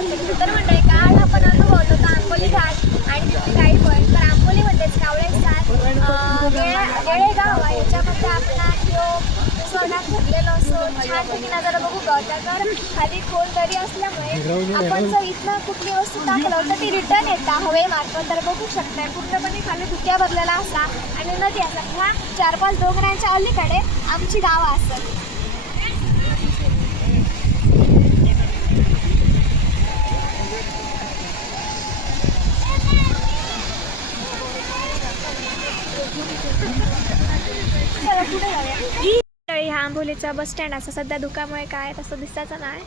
स्वागत केलं तर मंडळी काल आपण अनुभवलो होता आंबोली घाट आणि तिथे काही पण. तर आंबोली म्हणजेच कावळेसात गेळे गाव आहे. याच्यामध्ये आपण तो स्वर्गात भरलेलो असो छानपैकी नजारा बघू गावता तर खाली खोल दरी असल्यामुळे आपण जर इथनं कुठली वस्तू टाकलं तर ती रिटर्न येता. हवे मार्फत तर बघू शकताय. पूर्णपणे खाली धुक्या भरलेला असा आणि नदी असा. ह्या चार पाच डोंगरांच्या अलीकडे आमची गावं असतात. तळी हा आंबोलीचा बस स्टँड असा सध्या धुकामुळे काय तसं दिसायचं नाही.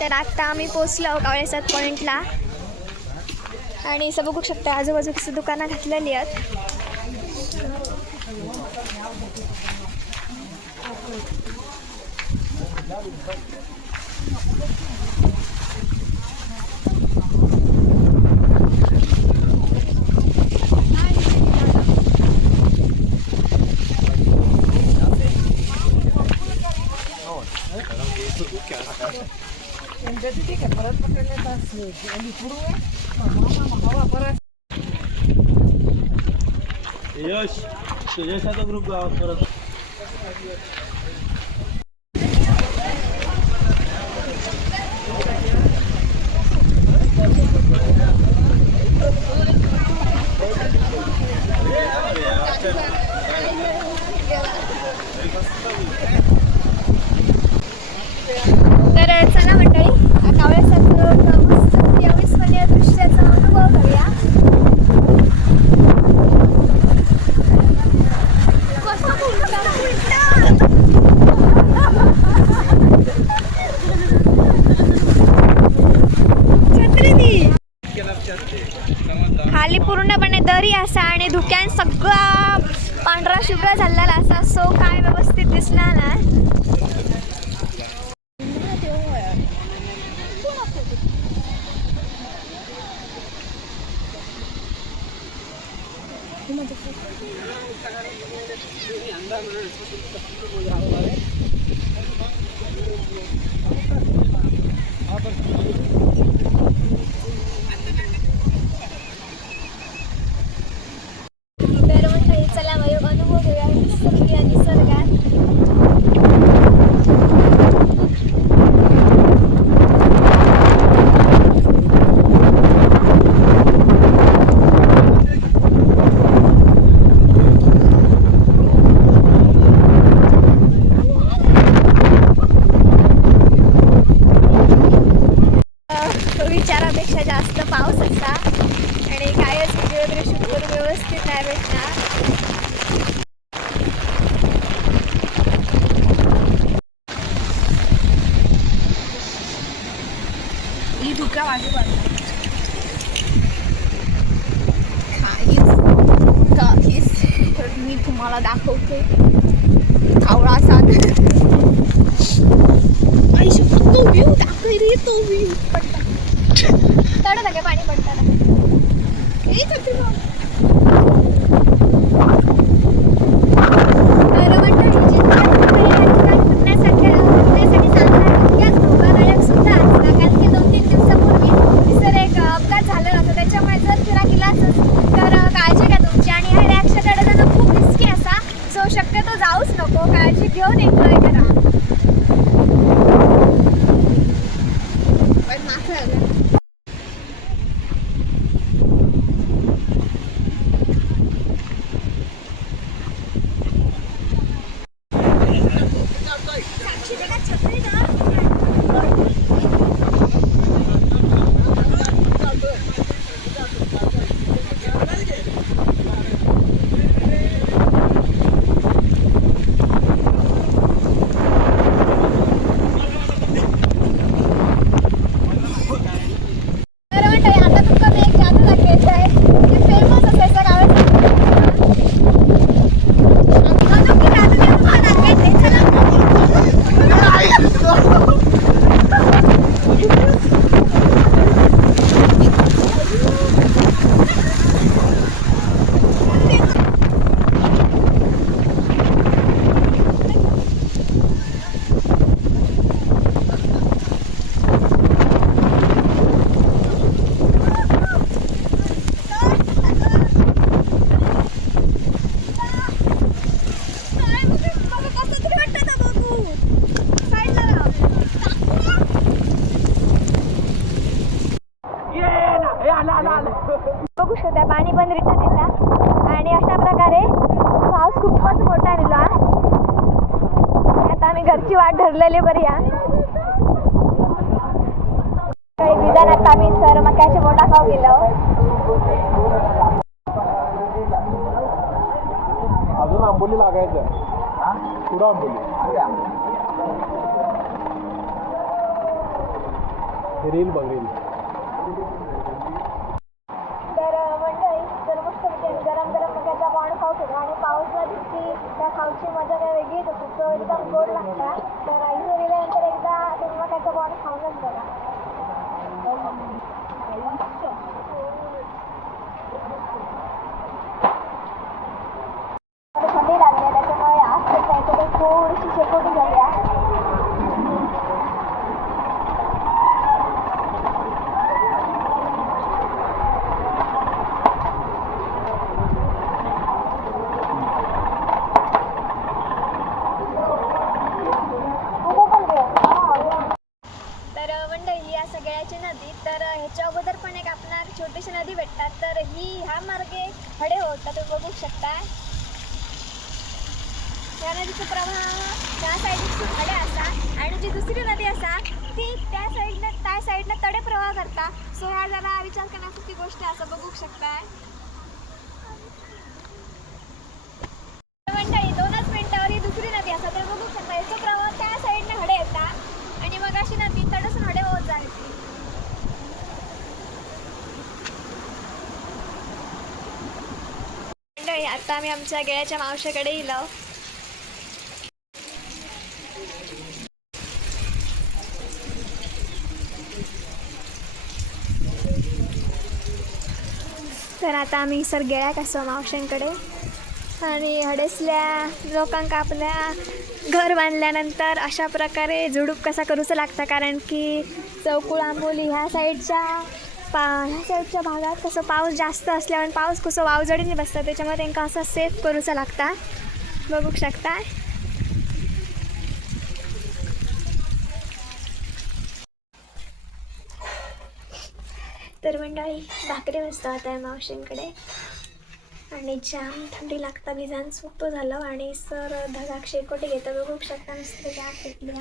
तर आता आम्ही पोचलो कावळेसात पॉईंटला आणि असं बघू शकता आजूबाजूची दुकानं घातलेली आहेत. ठीक आहे परत पकडले तास आणि पुढे? यश यशाचा ग्रुप गावात परत. तर चला मंडळी कावळ्यासारखं मस्त अविस्मरणीय दृश्याचा अनुभव घेऊया कसा बोलता छत्री ती खाली पूर्णपणे दरी असा आणि धुक्यान सगळा पांढरा शुभ्र झालेला असा सो काय व्यवस्थित दिसला नाही तर मंडळी चला मग अनुभव घेऊया निसर्ग या निसर्गात अह, विचारापेक्षा जास्त पाऊस असा आणि कायच व्हिडिओ वगैरे शूट करून व्यवस्थित नाही भेटणार ही धुक्या वाजू काहीच तर मी तुम्हाला दाखवते. कावळा साध आयुष्य तो व्ह्यू दाखव रे तो व्ह्यू तड नका पाणी पडताना काळजी घेऊन एन्जॉय करा धरलेली बरी या. काही आता आम्ही सर मक्याचे मोठा खाऊ गेलो. अजून आंबोली लागायचं. पुढं आंबोली. रील बघ रील तर मंडळी तर मस्त म्हणजे गरम गरम पाऊस होता आणि पावसा दिवशी त्या खाऊची मजा काय वेगळीच होती. तो एकदम गोड लागता तर इथे गेल्यानंतर एकदा तुम्हाला त्याचा बॉडी खाऊनच बघा मला थंडी लागली त्याच्यामुळे आज त्याच्याकडे थोडीशी शेकोटी झाली आहे तर मंडळी या सगळ्याची नदी तर ह्याच्या अगोदर पण एक आपणाला छोटीशी नदी भेटतात तर ही ह्या मार्गे हडे होतात तुम्ही बघू शकता. ह्या नदीचा प्रवाह त्या साईडची हडे असा आणि जी दुसरी नदी असा ती त्या साईडनं त्या साईडनं तडे प्रवाह करता सो ह्या जरा विचार करण्यासारखी गोष्ट असं बघू शकताय मंडळी दोनच मिनिटावर ही दुसरी नदी असा तर बघू शकता याचा प्रवाह त्या साईडनं हडे येतात आणि मग अशी नदी तडसून हडे होत जायची मंडळी आता आम्ही आमच्या गेळ्याच्या मावशाकडे येलो तर आता आम्ही सर गेळ्याक असो मावशांकडे. आणि हडेसल्या लोकांक आपल्या घर बांधल्यानंतर अशा प्रकारे झुडूप कसा करूचा लागता? कारण की चौकुळ आंबोली ह्या साईडच्या पा ह्या साईडच्या भागात कसं पाऊस जास्त असल्यामुळे पाऊस कसं वावजडीने बसता त्याच्यामुळे त्यांना असं सेफ करूचा लागता. बघू शकता. तर मंडळी भाकरी मस्त आता आहे मावशींकडे. आणि जाम थंडी लागता विजान सोपं झालं. आणि सर धगाक शेकोटी घेतं? बघू शकता नसते गॅस घेतली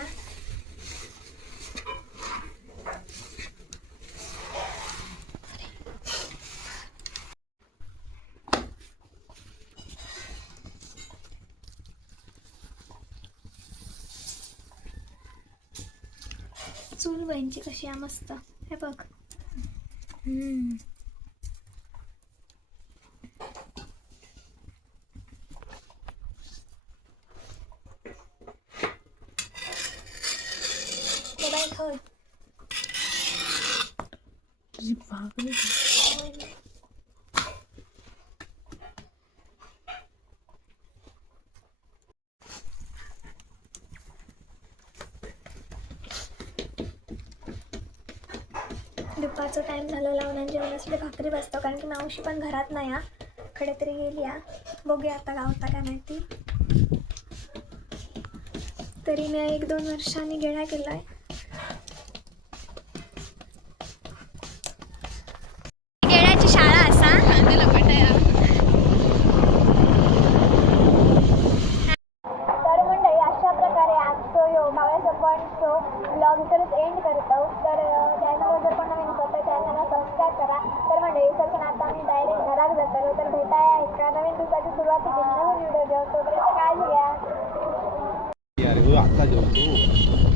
हा चूल बहिणची कशी आहे मस्त हे बघ हम्म. ते बाई खाऊ दुपारचा टाईम झाला लावण्या जेवणासाठी भाकरी बसतो. कारण की मावशी पण घरात नाही या खडे तरी गेली या बघूया आता गावता काय माहिती. तरी मी एक दोन वर्षांनी गेला केला आहे गेण्याची शाळा असा तर मंडळी अशा प्रकारे आजचो यो बाळाचा पॉईंटचो ब्लॉग इथंच एंड करतो तर चॅनलवर जर पण नवीन असेल तर चॅनलला सबस्क्राईब करा तर मंडळी सर आता आम्ही डायरेक्ट घरात जातो तर भेटाया एका नवीन दिवसाची सुरुवात होते नवीन व्हिडिओ घेऊ तोपर्यंत काय घ्या आता जेवतो.